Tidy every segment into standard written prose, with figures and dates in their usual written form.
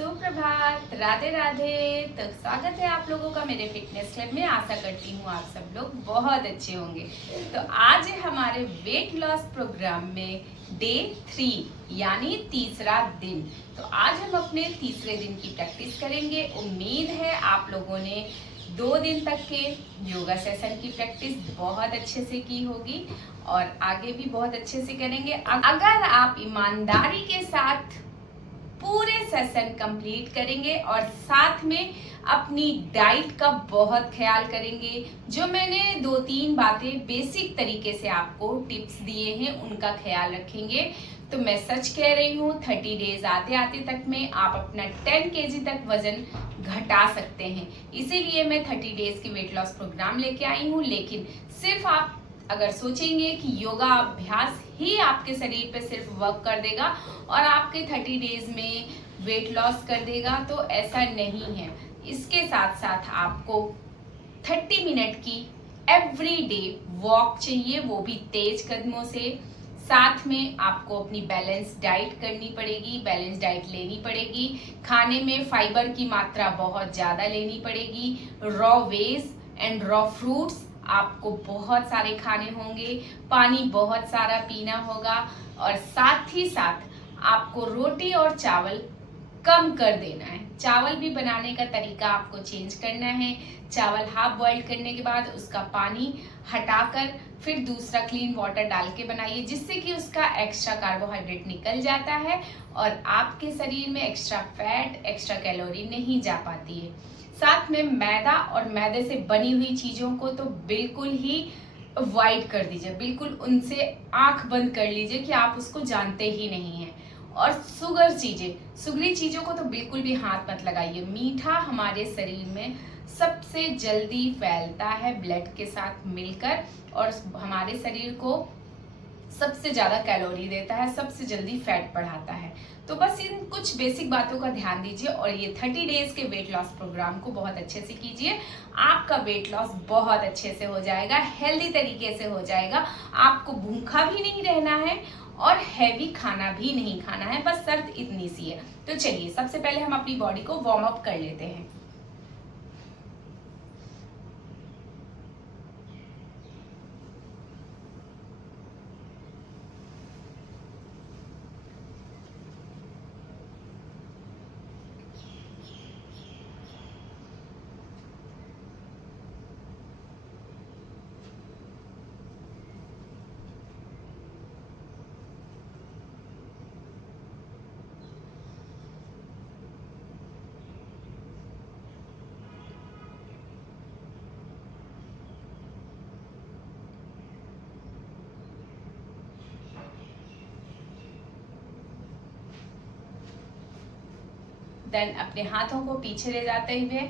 सुप्रभात, राधे राधे। तो स्वागत है आप लोगों का मेरे फिटनेस क्लब में। आशा करती हूँ आप सब लोग बहुत अच्छे होंगे। तो आज है हमारे वेट लॉस प्रोग्राम में डे 3 यानी तीसरा दिन। तो आज हम अपने तीसरे दिन की प्रैक्टिस करेंगे। उम्मीद है आप लोगों ने 2 दिन तक के योगा सेशन की प्रैक्टिस बहुत अच्छे से की होगी और आगे भी बहुत अच्छे से करेंगे। अगर आप ईमानदारी के साथ पूरे सेशन कंप्लीट करेंगे और साथ में अपनी डाइट का बहुत ख्याल करेंगे। जो मैंने 2-3 बातें बेसिक तरीके से आपको टिप्स दिए हैं उनका ख्याल रखेंगे तो मैं सच कह रही हूँ 30 डेज आते आते तक में आप अपना 10 kg तक वजन घटा सकते हैं। इसीलिए मैं 30 डेज की वेट लॉस प्रोग्राम लेके आई हूँ। लेकिन सिर्फ आप अगर सोचेंगे कि योगा अभ्यास ही आपके शरीर पे सिर्फ वर्क कर देगा और आपके 30 डेज में वेट लॉस कर देगा तो ऐसा नहीं है। इसके साथ साथ आपको 30 मिनट की एवरी डे वॉक चाहिए, वो भी तेज कदमों से। साथ में आपको अपनी बैलेंस डाइट करनी पड़ेगी, बैलेंस डाइट लेनी पड़ेगी। खाने में फाइबर की मात्रा बहुत ज़्यादा लेनी पड़ेगी। Raw veg and raw fruits आपको बहुत सारे खाने होंगे। पानी बहुत सारा पीना होगा और साथ ही साथ आपको रोटी और चावल कम कर देना है। चावल भी बनाने का तरीका आपको चेंज करना है। चावल हाफ बॉइल करने के बाद उसका पानी हटाकर फिर दूसरा क्लीन वाटर डाल के बनाइए, जिससे कि उसका एक्स्ट्रा कार्बोहाइड्रेट निकल जाता है और आपके शरीर में एक्स्ट्रा फैट, एक्स्ट्रा कैलोरी नहीं जा पाती है। साथ में मैदा और मैदे से बनी हुई चीज़ों को तो बिल्कुल ही अवॉइड कर दीजिए, बिल्कुल उनसे आंख बंद कर लीजिए कि आप उसको जानते ही नहीं हैं। और सुगरी चीज़ों को तो बिल्कुल भी हाथ मत लगाइए। मीठा हमारे शरीर में सबसे जल्दी फैलता है ब्लड के साथ मिलकर और हमारे शरीर को सबसे ज़्यादा कैलोरी देता है, सबसे जल्दी फैट बढ़ाता है। तो बस इन कुछ बेसिक बातों का ध्यान दीजिए और ये 30 डेज के वेट लॉस प्रोग्राम को बहुत अच्छे से कीजिए। आपका वेट लॉस बहुत अच्छे से हो जाएगा, हेल्दी तरीके से हो जाएगा। आपको भूखा भी नहीं रहना है और हैवी खाना भी नहीं खाना है, बस शर्त इतनी सी है। तो चलिए सबसे पहले हम अपनी बॉडी को वार्म अप कर लेते हैं। देन अपने हाथों को पीछे ले जाते हुए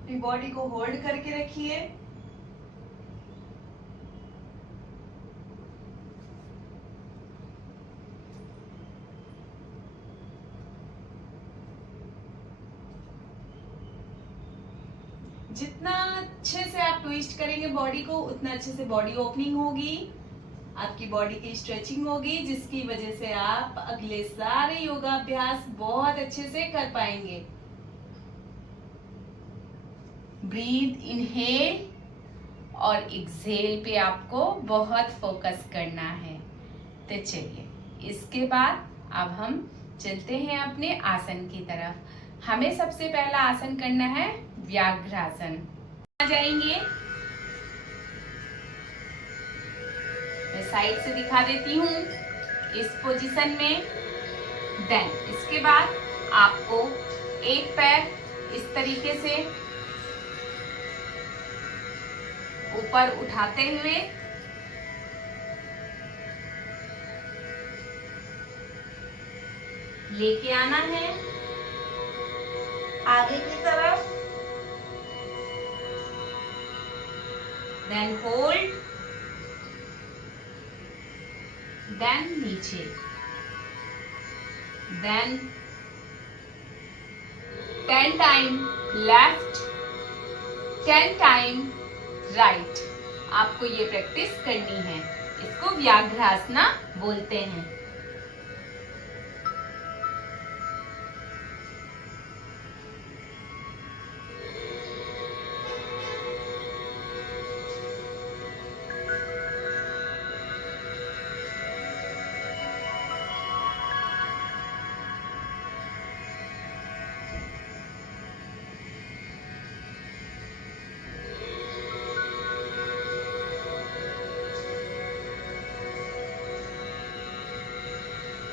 अपनी बॉडी को होल्ड करके रखिए। जितना अच्छे से आप ट्विस्ट करेंगे बॉडी को, उतना अच्छे से बॉडी ओपनिंग होगी, आपकी बॉडी की स्ट्रेचिंग होगी, जिसकी वजह से आप अगले सारे योगाभ्यास बहुत अच्छे से कर पाएंगे। ब्रीथ इनहेल और एक्सहेल पे आपको बहुत फोकस करना है। तो चलिए, इसके बाद अब हम चलते हैं अपने आसन की तरफ। हमें सबसे पहला आसन करना है व्याघ्रासन। आ जाएंगे, मैं साइड से दिखा देती हूँ इस पोजीशन में। देन इसके बाद आपको एक पैर इस तरीके से ऊपर उठाते हुए लेके आना है आगे की तरफ। देन होल्ड, देन नीचे, then 10 time left, 10 time right. आपको ये प्रैक्टिस करनी है। इसको व्याघ्रासना बोलते हैं।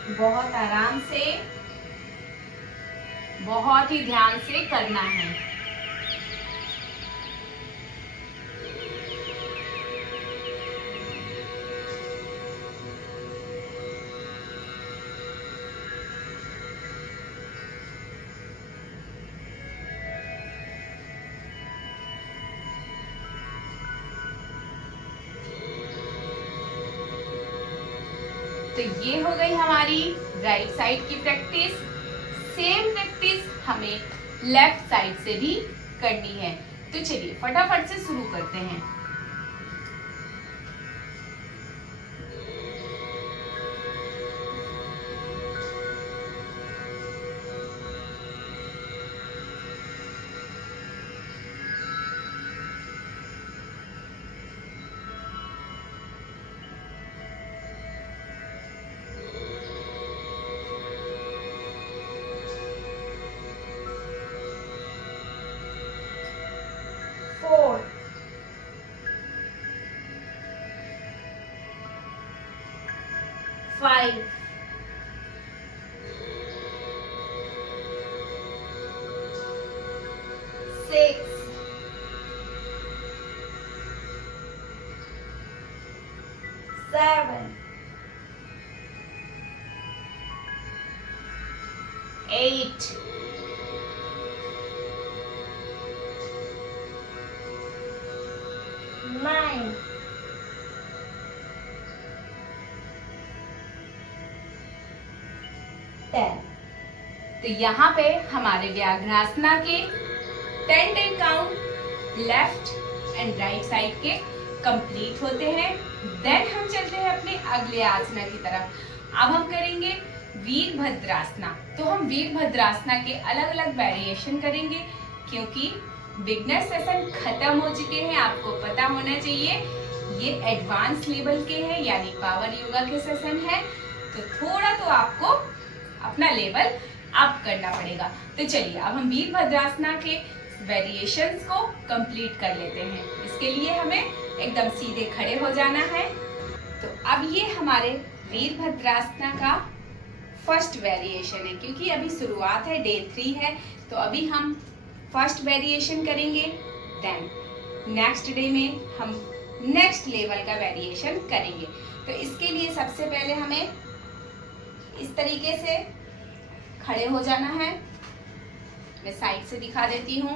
बहुत आराम से, बहुत ही ध्यान से करना है। तो ये हो गई हमारी राइट साइड की प्रैक्टिस। सेम प्रैक्टिस हमें लेफ्ट साइड से भी करनी है। तो चलिए फटाफट से शुरू करते हैं। Five, 6, 7, 8, 9, 10। तो यहाँ पे हमारे व्याघ्रासना के 10 count left and right side के कंप्लीट होते हैं। देन हम चलते हैं अपने अगले आसना की तरफ। अब हम करेंगे वीरभद्रासना। तो हम वीरभद्रासना के अलग अलग वेरिएशन करेंगे, क्योंकि बिगनर सेशन खत्म हो चुके हैं। आपको पता होना चाहिए ये एडवांस लेवल के हैं, यानी पावर योगा के सेशन है। तो थोड़ा तो आपको अपना लेवल अप करना पड़ेगा। तो चलिए अब हम वीरभद्रासना के वेरिएशंस को कंप्लीट कर लेते हैं। इसके लिए हमें एकदम सीधे खड़े हो जाना है। तो अब ये हमारे वीरभद्रासना का फर्स्ट वेरिएशन है, क्योंकि अभी शुरुआत है, डे 3 है। तो अभी हम फर्स्ट वेरिएशन करेंगे। देन नेक्स्ट डे में हम नेक्स्ट लेवल का वेरिएशन करेंगे। तो इसके लिए सबसे पहले हमें इस तरीके से खड़े हो जाना है। मैं साइड से दिखा देती हूँ।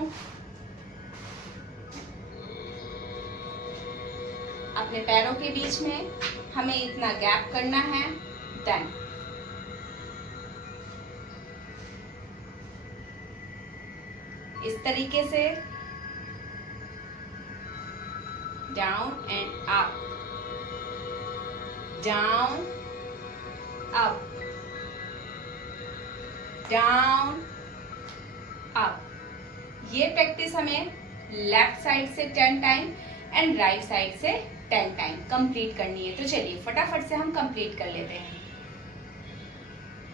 अपने पैरों के बीच में हमें इतना गैप करना है। डन। इस तरीके से down and up, down, up, down, up। ये प्रैक्टिस हमें लेफ्ट साइड से 10 टाइम एंड राइट साइड से 10 टाइम कंप्लीट करनी है। तो चलिए फटाफट से हम कंप्लीट कर लेते हैं।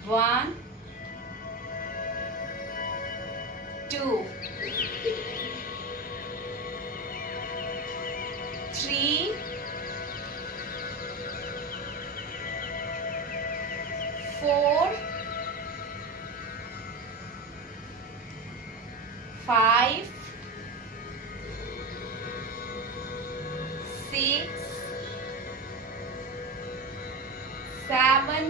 1 2 3 4 5 6 7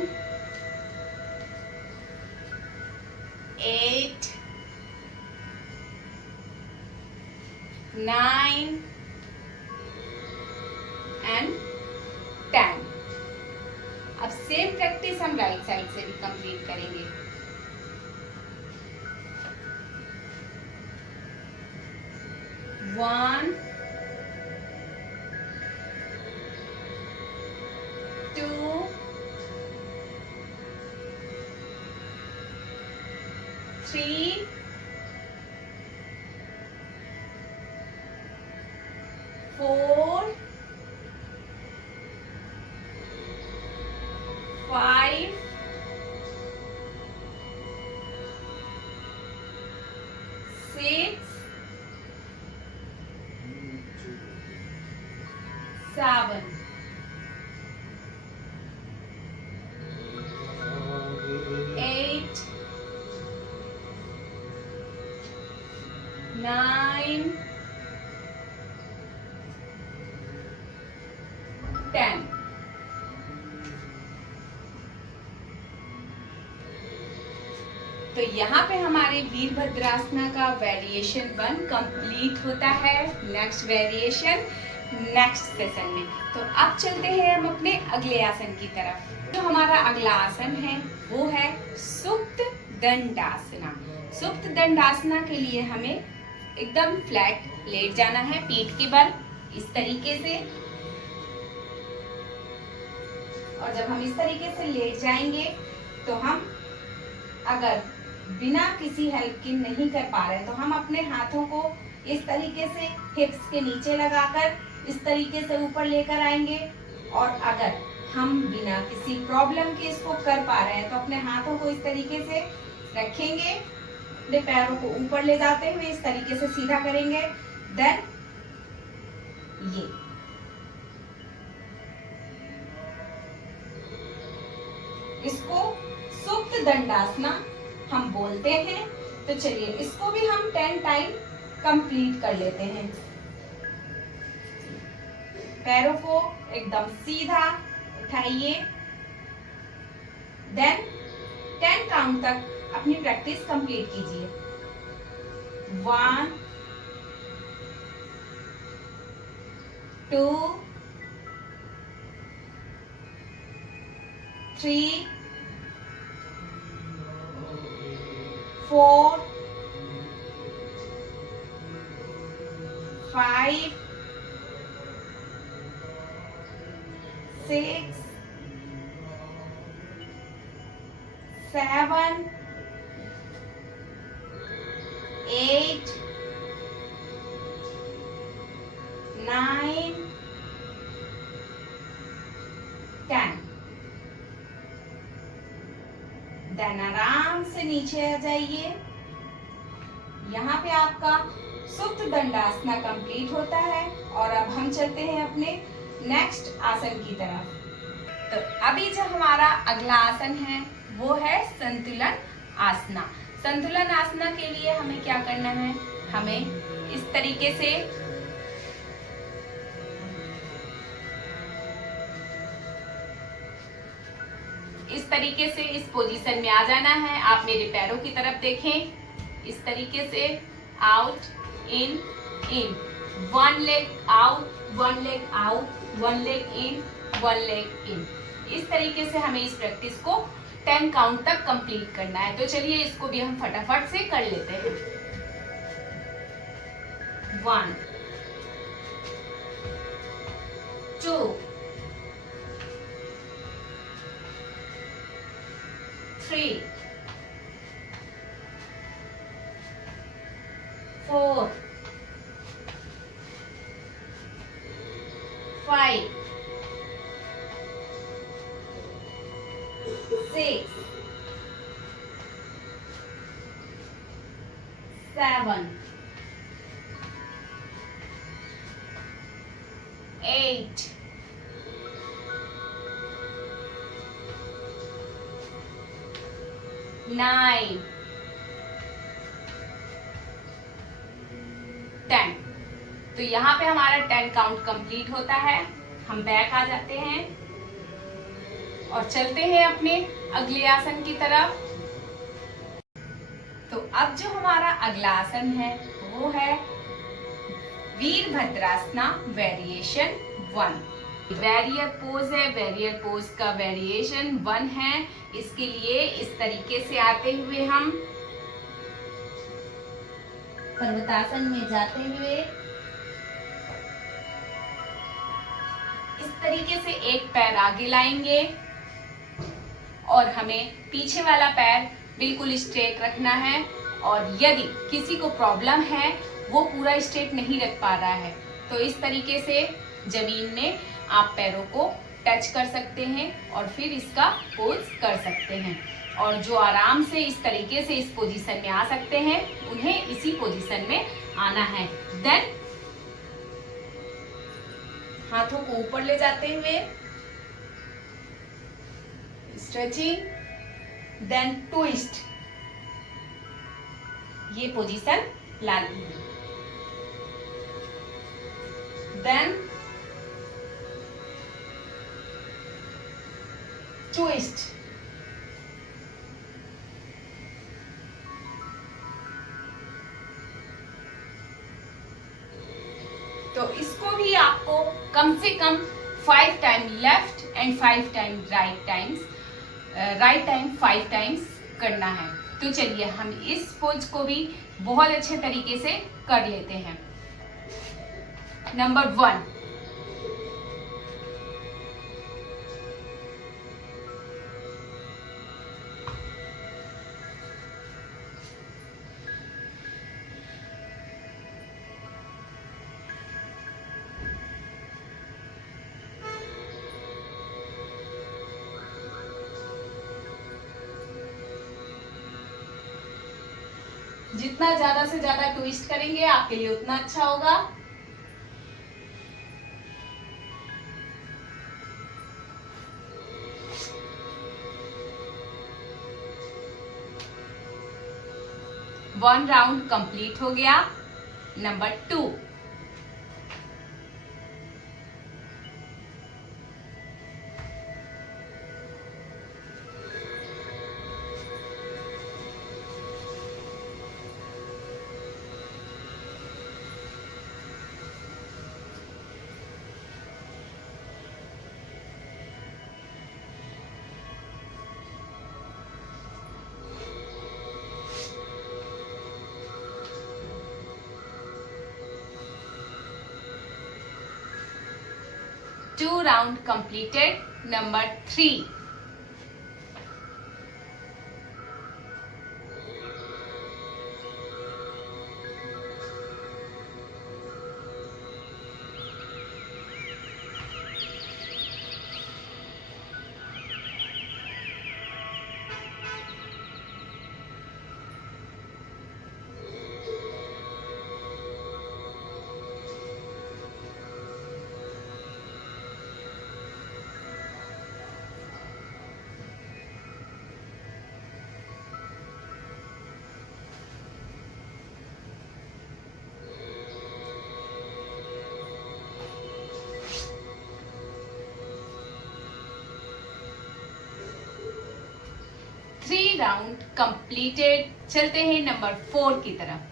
8 9 एंड 10। अब सेम प्रैक्टिस हम राइट साइड से भी कंप्लीट करेंगे। 1 2 3 4 5 6 7 8 9 10। तो यहाँ पे हमारे वीरभद्रासना का वेरिएशन 1 कंप्लीट होता है। नेक्स्ट वेरिएशन नेक्स्ट सेशन में। तो अब चलते हैं हम अपने अगले आसन की तरफ। जो हमारा अगला आसन है वो है सुप्त दंडासना। सुप्त दंडासना के लिए हमें एकदम फ्लैट लेट जाना है, पीठ के बल इस तरीके से। और जब हम इस तरीके से लेट जाएंगे तो हम अगर बिना किसी हेल्प के नहीं कर पा रहे हैं तो हम अपने हाथों को इस तरीके से हिप्स के नीचे लगाकर इस तरीके से ऊपर लेकर आएंगे। और अगर हम बिना किसी प्रॉब्लम के इसको कर पा रहे हैं तो अपने हाथों को इस तरीके से रखेंगे, अपने पैरों को ऊपर ले जाते हुए इस तरीके से सीधा करेंगे। देन ये इसको सुप्त दंडासना हम बोलते हैं। तो चलिए इसको भी हम 10 टाइम कंप्लीट कर लेते हैं। पैरों को एकदम सीधा उठाइए। देन 10 काउंट तक अपनी प्रैक्टिस कंप्लीट कीजिए। 1 2 3 4 5 6 7 8 9 10। देन आराम से नीचे आ जाइए। यहाँ पे आपका सुप्त दंडासना कंप्लीट होता है। और अब हम चलते हैं अपने नेक्स्ट आसन की तरफ। तो अभी जो हमारा अगला आसन है वो है संतुलन आसना। संतुलन आसना के लिए हमें क्या करना है, हमें इस तरीके से इस पोजीशन में आ जाना है। आप मेरे पैरों की तरफ देखें, इस तरीके से out in in, one leg out, one leg out, one leg in, one leg in. इस तरीके से हमें इस प्रैक्टिस को 10 काउंट तक कंप्लीट करना है। तो चलिए इसको भी हम फटाफट से कर लेते हैं। 1 2, 3, 4, 5, 6, 7, 8, 9, 10। तो यहाँ पे हमारा 10 काउंट कंप्लीट होता है। हम बैक आ जाते हैं और चलते हैं अपने अगले आसन की तरफ। तो अब जो हमारा अगला आसन है वो है वीरभद्रासना वेरिएशन 1। वैरियर पोज है, वैरियर पोज का वेरिएशन 1 है। इसके लिए इस तरीके से आते हुए हम पर्वतासन में जाते हुए इस तरीके से एक पैर आगे लाएंगे और हमें पीछे वाला पैर बिल्कुल स्ट्रेट रखना है। और यदि किसी को प्रॉब्लम है, वो पूरा स्ट्रेट नहीं रख पा रहा है, तो इस तरीके से जमीन में आप पैरों को टच कर सकते हैं और फिर इसका पोज कर सकते हैं। और जो आराम से इस तरीके से इस पोजीशन में आ सकते हैं, उन्हें इसी पोजीशन में आना है। देन हाथों को ऊपर ले जाते हुए स्ट्रेचिंग, देन ट्विस्ट, ये पोजीशन ला ली। देन ट्विस्ट, तो इसको भी आपको कम से कम 5 time left and 5 time right time 5 times करना है। तो चलिए हम इस पोज को भी बहुत अच्छे तरीके से कर लेते हैं। नंबर 1, जितना ज्यादा से ज्यादा ट्विस्ट करेंगे आपके लिए उतना अच्छा होगा। वन राउंड कंप्लीट हो गया। Number 2, two round completed. Number 3, round completed. चलते हैं नंबर 4 की तरफ।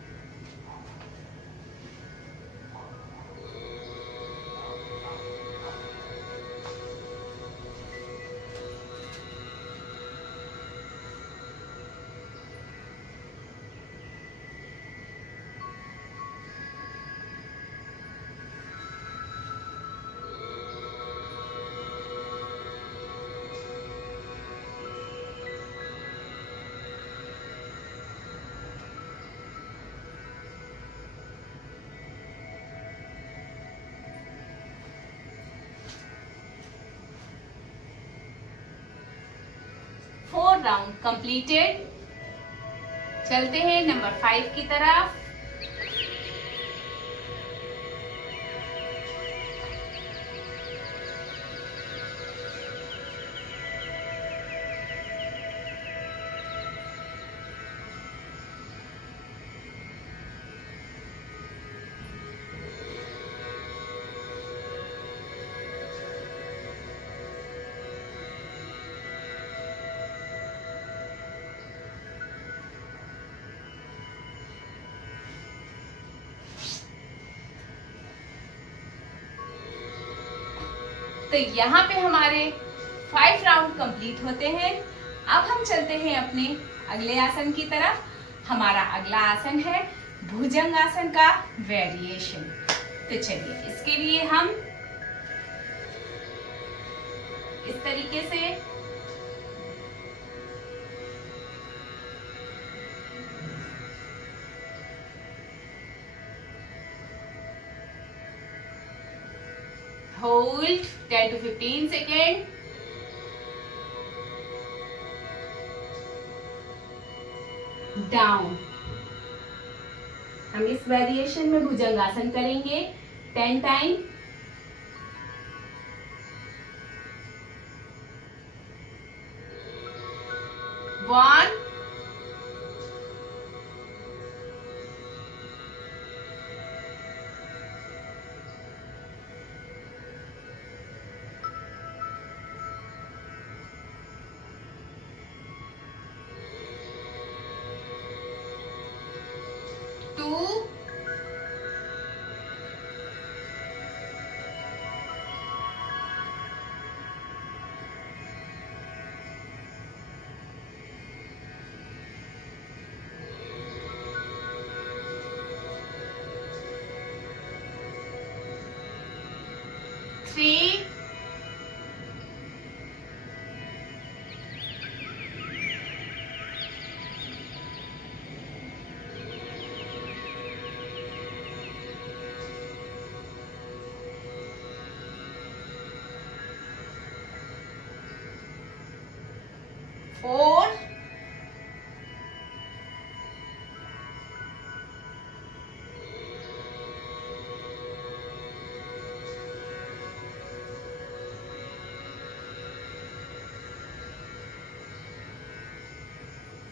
4 राउंड कंप्लीटेड। चलते हैं नंबर 5 की तरफ। तो यहाँ पे हमारे 5 राउंड कंप्लीट होते हैं। अब हम चलते हैं अपने अगले आसन की तरफ। हमारा अगला आसन है भुजंग आसन का वेरिएशन। तो चलिए इसके लिए हम इस तरीके से होल्ड 10 to 15 सेकेंड। डाउन। हम इस वेरिएशन में भुजंगासन करेंगे 10 time. One, two, three, four,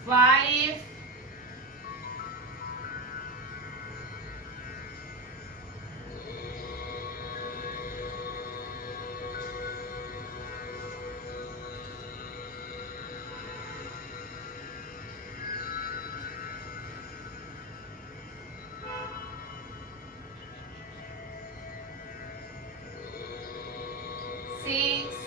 five, six,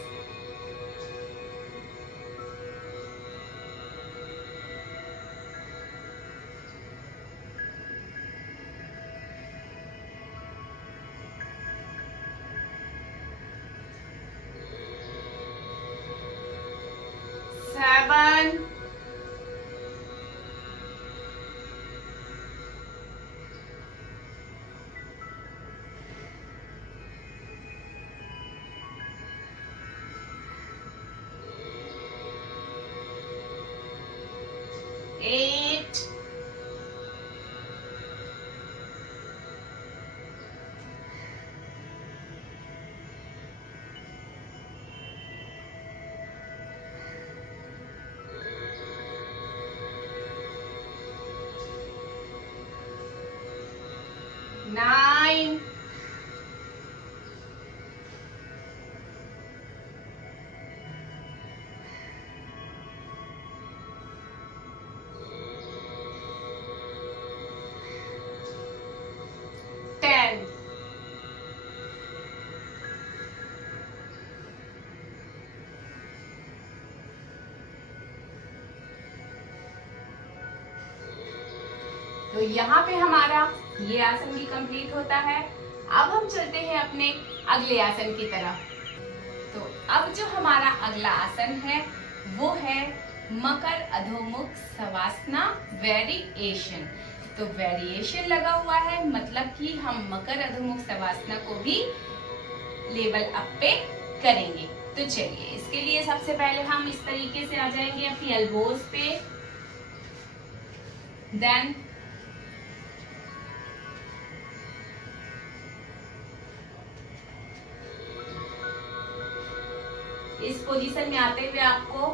seven, eight, nine, 10। तो यहाँ पे हमारा ये आसन भी कंप्लीट होता है। अब हम चलते हैं अपने अगले आसन की तरफ। तो अब जो हमारा अगला आसन है वो है मकर अधोमुख शवासना वेरिएशन। तो वेरिएशन लगा हुआ है, मतलब कि हम मकर अधोमुख शवासना को भी लेवल अप पे करेंगे। तो चलिए इसके लिए सबसे पहले हम इस तरीके से आ जाएंगे अपनी एल्बोज पे, देन इस पोजीशन में आते हुए आपको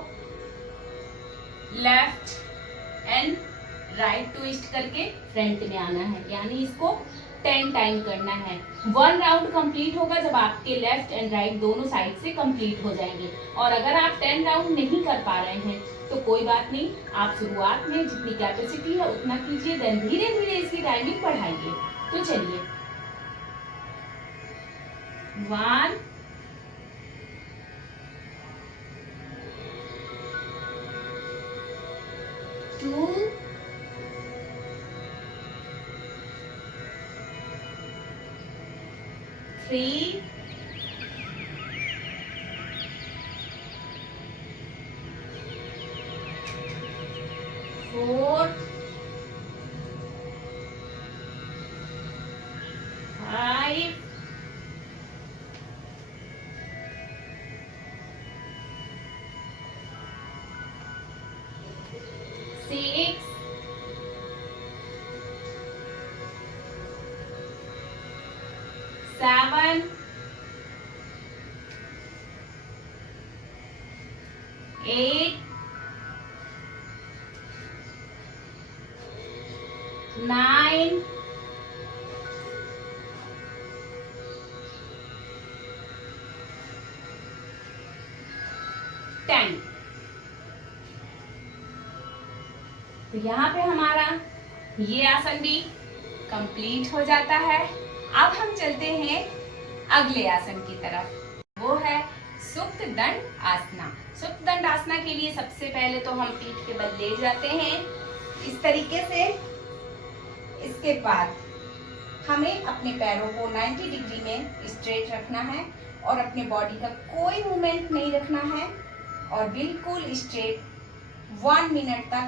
लेफ्ट एंड राइट ट्विस्ट करके फ्रंट में आना है, यानी इसको 10 टाइम करना है। 1 राउंड कंप्लीट होगा जब आपके लेफ्ट एंड राइट दोनों साइड से कंप्लीट हो जाएंगे। और अगर आप 10 राउंड नहीं कर पा रहे हैं तो कोई बात नहीं, आप शुरुआत में जितनी कैपेसिटी है उतना कीजिए, देन धीरे धीरे इसकी टाइमिंग बढ़ाइए। तो चलिए 1 2 3 4 5 6 7 8 9 10। तो यहाँ पे हमारा ये आसन भी कंप्लीट हो जाता है। अब हम चलते हैं अगले आसन की तरफ, वो है सुप्त दंड आसना। सुप्त दंड आसना के लिए सबसे पहले तो हम पीठ के बल लेट जाते हैं इस तरीके से। इसके बाद हमें अपने पैरों को 90 डिग्री में स्ट्रेट रखना है और अपने बॉडी का कोई मूवमेंट नहीं रखना है और बिल्कुल स्ट्रेट 1 मिनट तक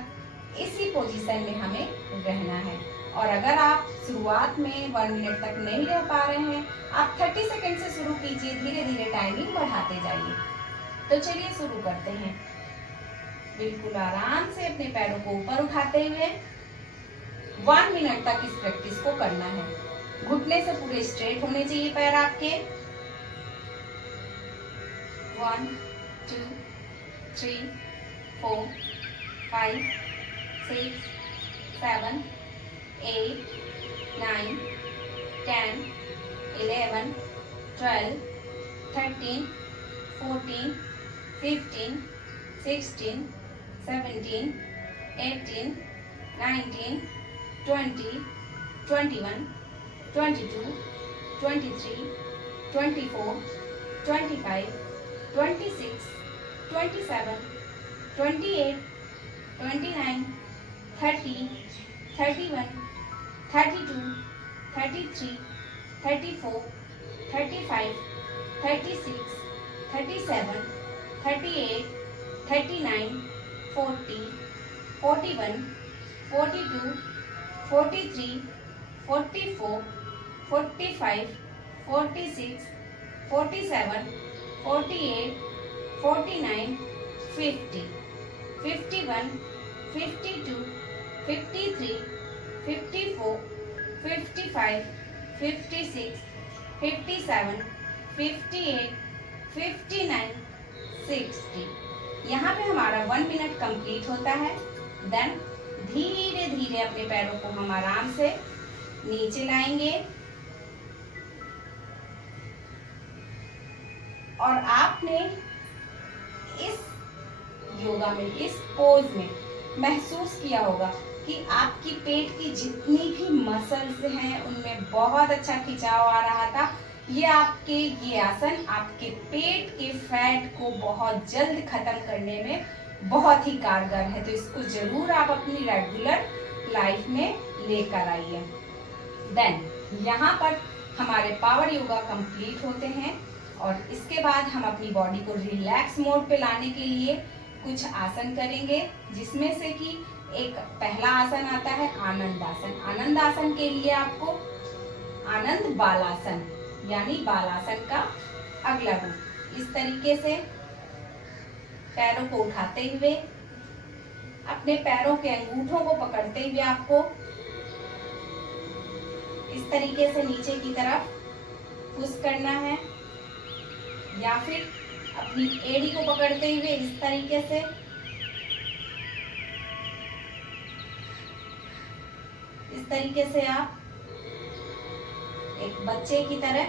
इसी पोजीशन में हमें रहना है। और अगर आप शुरुआत में 1 मिनट तक नहीं रह पा रहे हैं, आप 30 सेकंड से शुरू कीजिए, धीरे धीरे टाइमिंग बढ़ाते जाइए। तो चलिए शुरू करते हैं। बिल्कुल आराम से अपने पैरों को ऊपर उठाते हुए 1 मिनट तक इस प्रैक्टिस को करना है। घुटने से पूरे स्ट्रेट होने चाहिए पैर आपके। 1 2 3 4 5 6 7 8 9 10 11 12 13 14 15 16 17 18 19 20 21 22 23 24 25 26 27 28 29 30 31 32 33 34 35 36 37 38 39 40 41 42 43 44 45 46 47 48 49 50 51 52 53 54 55 56 57 58 59 60। यहाँ पे हमारा 1 मिनट कंप्लीट होता है। देन धीरे धीरे अपने पैरों को हम आराम से नीचे लाएंगे और आपने इस योगा में, इस पोज में महसूस किया होगा कि आपकी पेट की जितनी भी मसल्स हैं उनमें बहुत अच्छा खिंचाव आ रहा था। ये आसन आपके पेट के फैट को बहुत जल्द खत्म करने में बहुत ही कारगर है। तो इसको जरूर आप अपनी रेगुलर लाइफ में लेकर आइए। देन यहाँ पर हमारे पावर योगा कंप्लीट होते हैं और इसके बाद हम अपनी बॉडी को रिलैक्स मोड पे लाने के लिए कुछ आसन करेंगे, जिसमें से कि एक पहला आसन आता है आनंद आसन। आनंद आसन के लिए आपको आनंद बालासन यानी बालासन का अगला रूप इस तरीके से पैरों को उठाते हुए अपने पैरों के अंगूठों को पकड़ते हुए आपको इस तरीके से नीचे की तरफ पुश करना है, या फिर अपनी एड़ी को पकड़ते हुए इस तरीके से आप एक बच्चे की तरह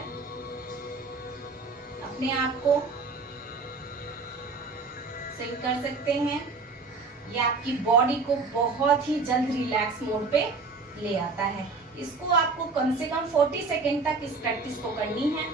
अपने आप को स्विंग कर सकते हैं। ये आपकी बॉडी को बहुत ही जल्द रिलैक्स मोड पे ले आता है। इसको आपको कम से कम 40 सेकेंड तक इस प्रैक्टिस को करनी है।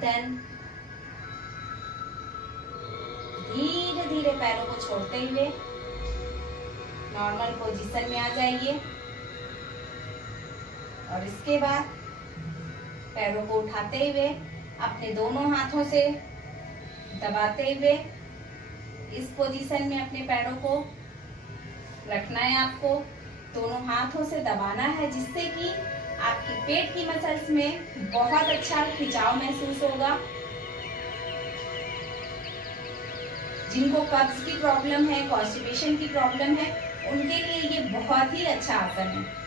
देन धीरे धीरे पैरों को छोड़ते हुए नॉर्मल पोजीशन में आ जाइए और इसके बाद पैरों को उठाते हुए अपने दोनों हाथों से दबाते हुए इस पोजीशन में अपने पैरों को रखना है। आपको दोनों हाथों से दबाना है, जिससे कि आपकी पेट की मसल्स में बहुत अच्छा खिंचाव महसूस होगा। जिनको कब्ज की प्रॉब्लम है, कॉन्स्टिपेशन की प्रॉब्लम है, उनके लिए ये बहुत ही अच्छा आसन है।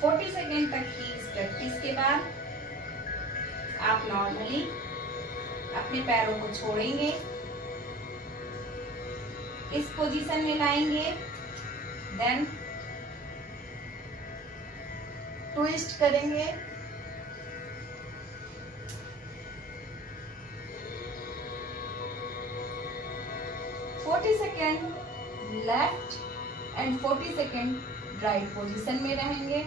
फोर्टी सेकेंड तक की इस प्रैक्टिस के बाद आप नॉर्मली अपने पैरों को छोड़ेंगे, इस पोजीशन में लाएंगे, देन ट्विस्ट करेंगे, forty second left and 40 second right position में रहेंगे।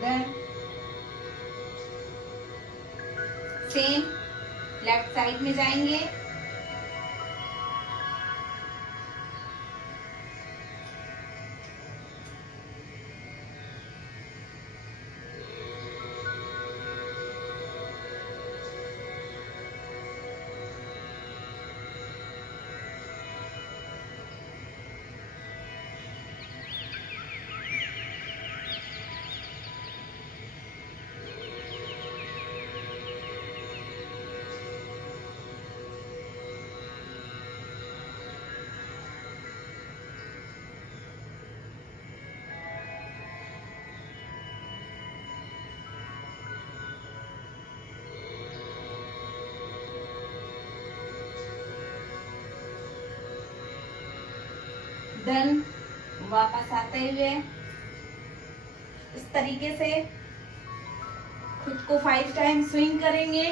देन सेम लेफ्ट साइड में जाएंगे, देन वापस आते हुए इस तरीके से खुद को 5 टाइम स्विंग करेंगे।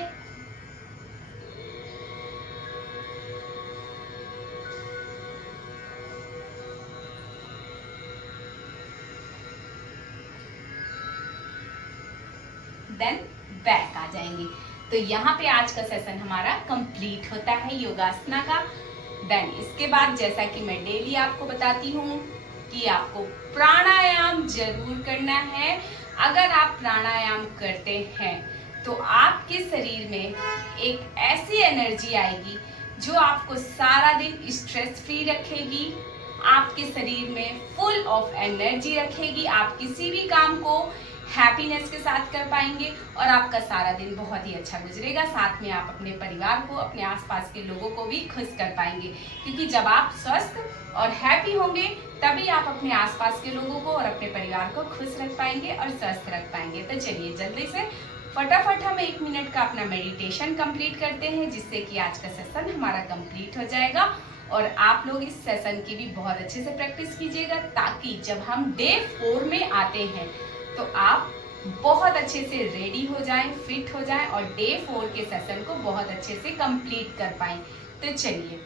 देन बैक आ जाएंगे। तो यहाँ पे आज का सेशन हमारा कंप्लीट होता है योगासना का। देन इसके बाद जैसा कि मैं डेली आपको बताती हूँ कि आपको प्राणायाम जरूर करना है। अगर आप प्राणायाम करते हैं तो आपके शरीर में एक ऐसी एनर्जी आएगी जो आपको सारा दिन स्ट्रेस फ्री रखेगी, आपके शरीर में फुल ऑफ एनर्जी रखेगी, आप किसी भी काम को हैप्पीनेस के साथ कर पाएंगे और आपका सारा दिन बहुत ही अच्छा गुजरेगा। साथ में आप अपने परिवार को, अपने आसपास के लोगों को भी खुश कर पाएंगे, क्योंकि जब आप स्वस्थ और हैप्पी होंगे तभी आप अपने आसपास के लोगों को और अपने परिवार को खुश रख पाएंगे और स्वस्थ रख पाएंगे। तो चलिए जल्दी से फटाफट हम 1 मिनट का अपना मेडिटेशन कंप्लीट करते हैं, जिससे कि आज का सेशन हमारा कंप्लीट हो जाएगा। और आप लोग इस सेशन की भी बहुत अच्छे से प्रैक्टिस कीजिएगा, ताकि जब हम डे 4 में आते हैं तो आप बहुत अच्छे से रेडी हो जाएं, फिट हो जाएं और डे 4 के सेशन को बहुत अच्छे से कंप्लीट कर पाएं। तो चलिए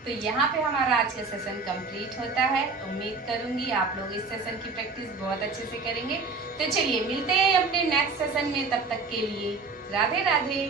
तो यहाँ पे हमारा आज का सेशन कंप्लीट होता है। उम्मीद करूंगी आप लोग इस सेशन की प्रैक्टिस बहुत अच्छे से करेंगे। तो चलिए मिलते हैं अपने नेक्स्ट सेशन में, तब तक के लिए राधे राधे।